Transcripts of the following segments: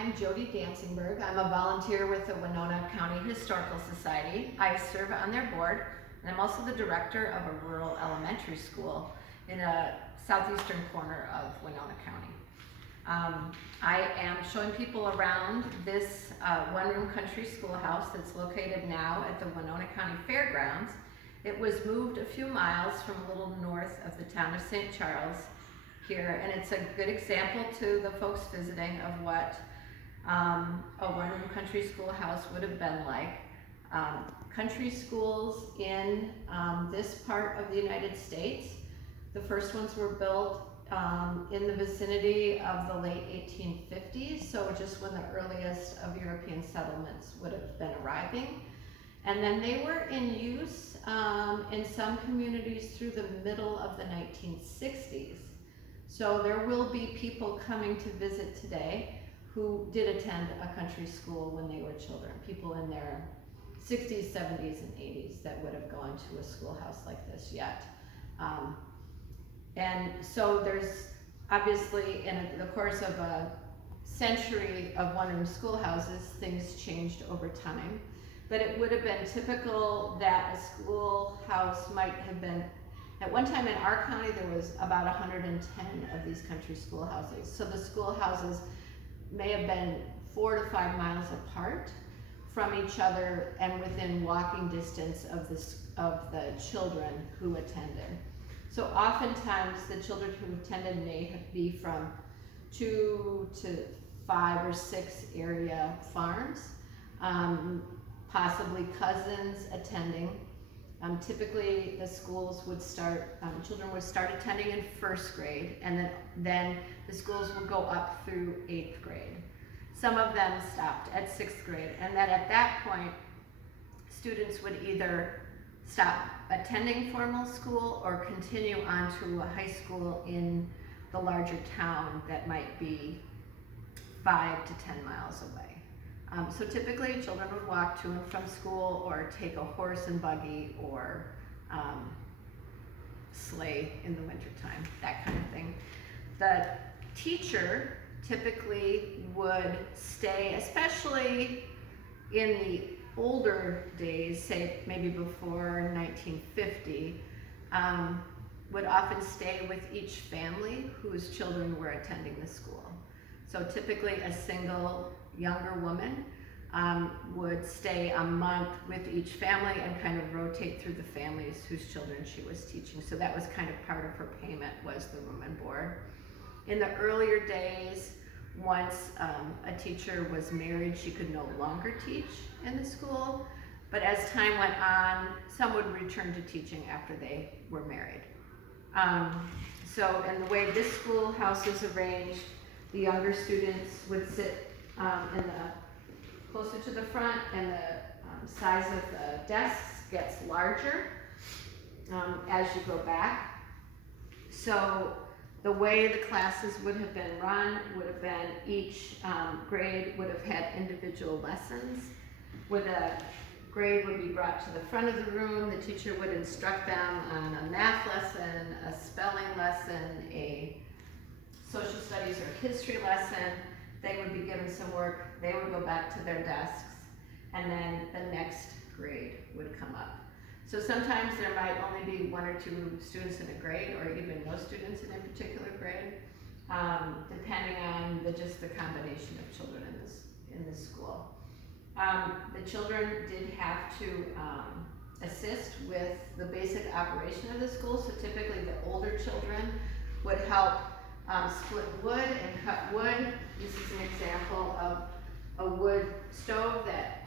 I'm Jodi Dansingburg. I'm a volunteer with the Winona County Historical Society. I serve on their board, and I'm also the director of a rural elementary school in a southeastern corner of Winona County. I am showing people around this one-room country schoolhouse that's located now at the Winona County Fairgrounds. It was moved a few miles from a little north of the town of St. Charles here, and it's a good example to the folks visiting of what a one-room country schoolhouse would have been like. Country schools in this part of the United States, the first ones were built in the vicinity of the late 1850s, so just when the earliest of European settlements would have been arriving. And then they were in use in some communities through the middle of the 1960s. So there will be people coming to visit today who did attend a country school when they were children, people in their 60s, 70s, and 80s that would have gone to a schoolhouse like this yet. And so there's obviously, in the course of a century of one-room schoolhouses, things changed over time. But it would have been typical that a schoolhouse might have been, at one time in our county there was about 110 of these country schoolhouses. So the schoolhouses may have been 4 to 5 miles apart from each other and within walking distance of the children who attended. So oftentimes the children who attended may be from 2 to 5 or 6 area farms, possibly cousins attending. Typically the schools would start, children would start attending in 1st grade, and then the schools would go up through 8th grade. Some of them stopped at 6th grade, and then at that point, students would either stop attending formal school or continue on to a high school in the larger town that might be 5 to 10 miles away. So typically children would walk to and from school or take a horse and buggy or sleigh in the wintertime, that kind of thing. The teacher typically would stay, especially in the older days, say maybe before 1950, would often stay with each family whose children were attending the school. So typically a single younger woman would stay a month with each family and kind of rotate through the families whose children she was teaching. So that was kind of part of her payment, was the room and board. In the earlier days, once a teacher was married, she could no longer teach in the school. But as time went on, some would return to teaching after they were married. So in the way this schoolhouse is arranged, the younger students would sit closer to the front, and the size of the desks gets larger as you go back. So the way the classes would have been run would have been each grade would have had individual lessons. With a grade would be brought to the front of the room, the teacher would instruct them on a math lesson, a spelling lesson, a social studies or history lesson. They would be given some work, they would go back to their desks, and then the next grade would come up. So sometimes there might only be 1 or 2 students in a grade, or even no students in a particular grade, depending on just the combination of children in this school. The children did have to assist with the basic operation of the school, so typically the older children would help split wood and cut wood. This is an example of a wood stove that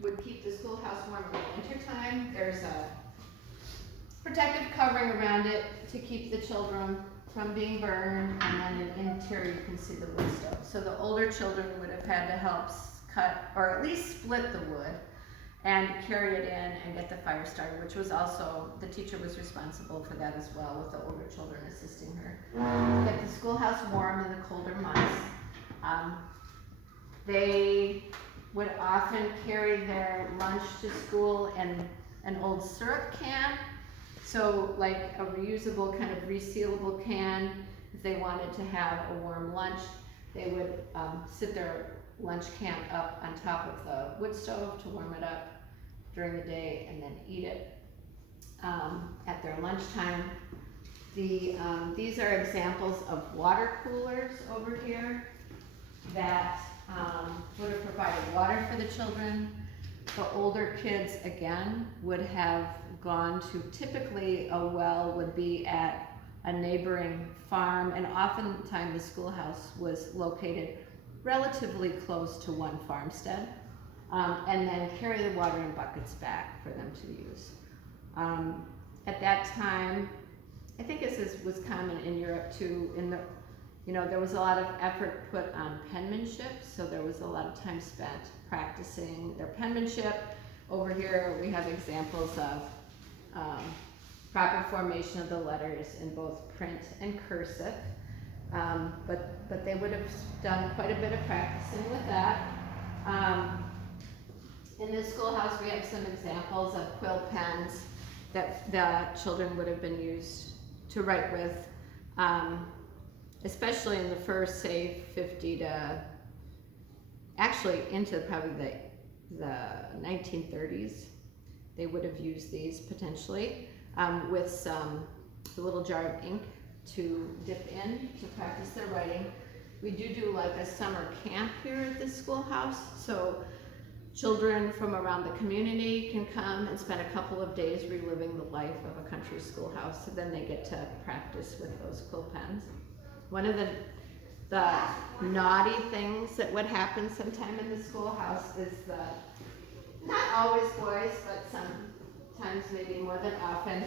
would keep the schoolhouse warm in the wintertime. There's a protective covering around it to keep the children from being burned, and then in the interior you can see the wood stove. So the older children would have had to help cut, or at least split the wood, and carry it in and get the fire started, which was also, the teacher was responsible for that as well, with the older children assisting her. To get the schoolhouse warm in the colder months. They would often carry their lunch to school in an old syrup can, so like a reusable kind of resealable can if they wanted to have a warm lunch. they would sit their lunch can up on top of the wood stove to warm it up during the day and then eat it at their lunchtime. These are examples of water coolers over here that would have provided water for the children. The older kids, again, would have gone to, typically a well would be at a neighboring farm, and oftentimes the schoolhouse was located relatively close to one farmstead, and then carry the water in buckets back for them to use. At that time, I think this was common in Europe too, there was a lot of effort put on penmanship, so there was a lot of time spent practicing their penmanship. Over here we have examples of proper formation of the letters in both print and cursive, but they would have done quite a bit of practicing with that. In this schoolhouse we have some examples of quill pens that the children would have been used to write with, especially in the first, say, 50 to, actually into probably the 1930s. They would have used these potentially with a little jar of ink to dip in to practice their writing. We do like a summer camp here at this schoolhouse, so children from around the community can come and spend a couple of days reliving the life of a country schoolhouse, so then they get to practice with those quill pens. One of the naughty things that would happen sometime in the schoolhouse is not always boys, but sometimes maybe more than often,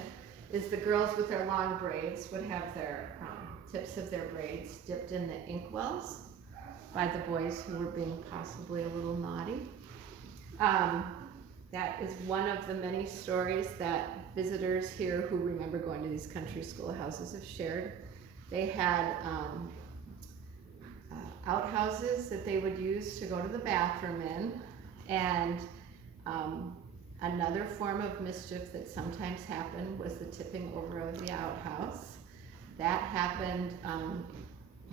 is the girls with their long braids would have their tips of their braids dipped in the inkwells by the boys who were being possibly a little naughty. That is one of the many stories that visitors here who remember going to these country schoolhouses have shared. They had outhouses that they would use to go to the bathroom in, and another form of mischief that sometimes happened was the tipping over of the outhouse. That happened,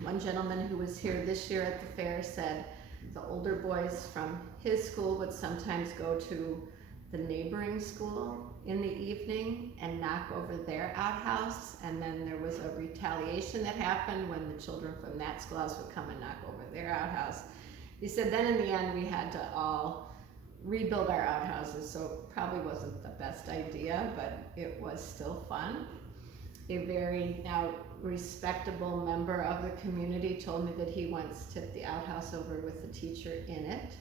one gentleman who was here this year at the fair said the older boys from his school would sometimes go to the neighboring school in the evening and knock over their outhouse, and then there was a retaliation that happened when the children from that schoolhouse would come and knock over their outhouse. He said then in the end we had to all rebuild our outhouses, so it probably wasn't the best idea, but it was still fun. A very now respectable member of the community told me that he once tipped the outhouse over with the teacher in it,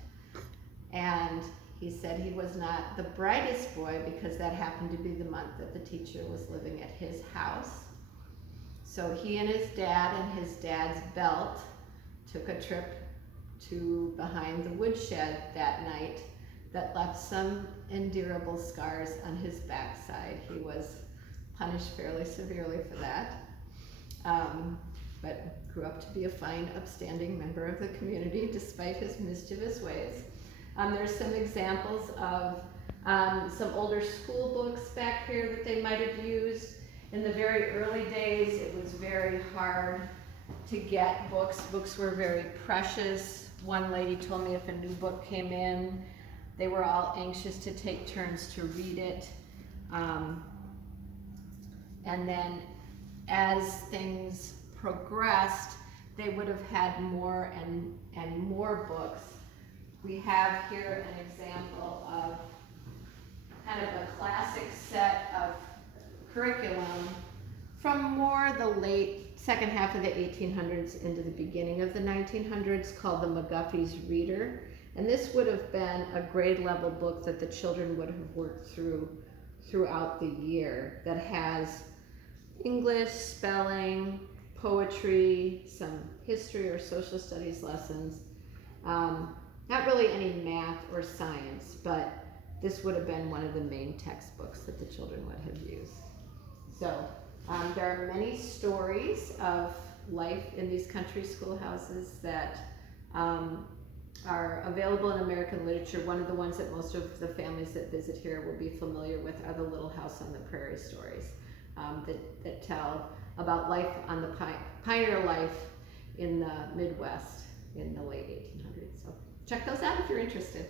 and he said he was not the brightest boy because that happened to be the month that the teacher was living at his house. So he and his dad and his dad's belt took a trip to behind the woodshed that night that left some endearable scars on his backside. He was punished fairly severely for that, but grew up to be a fine, upstanding member of the community despite his mischievous ways. There's some examples of some older school books back here that they might have used. In the very early days, it was very hard to get books. Books were very precious. One lady told me if a new book came in, they were all anxious to take turns to read it. And then as things progressed, they would have had more and more books. We have here an example of kind of a classic set of curriculum from more the late second half of the 1800s into the beginning of the 1900s, called the McGuffey's Reader. And this would have been a grade level book that the children would have worked throughout the year, that has English, spelling, poetry, some history or social studies lessons. Not really any math or science, but this would have been one of the main textbooks that the children would have used. So there are many stories of life in these country schoolhouses that are available in American literature. One of the ones that most of the families that visit here will be familiar with are the Little House on the Prairie stories that tell about life on the pioneer life in the Midwest in the late 1800s. So check those out if you're interested.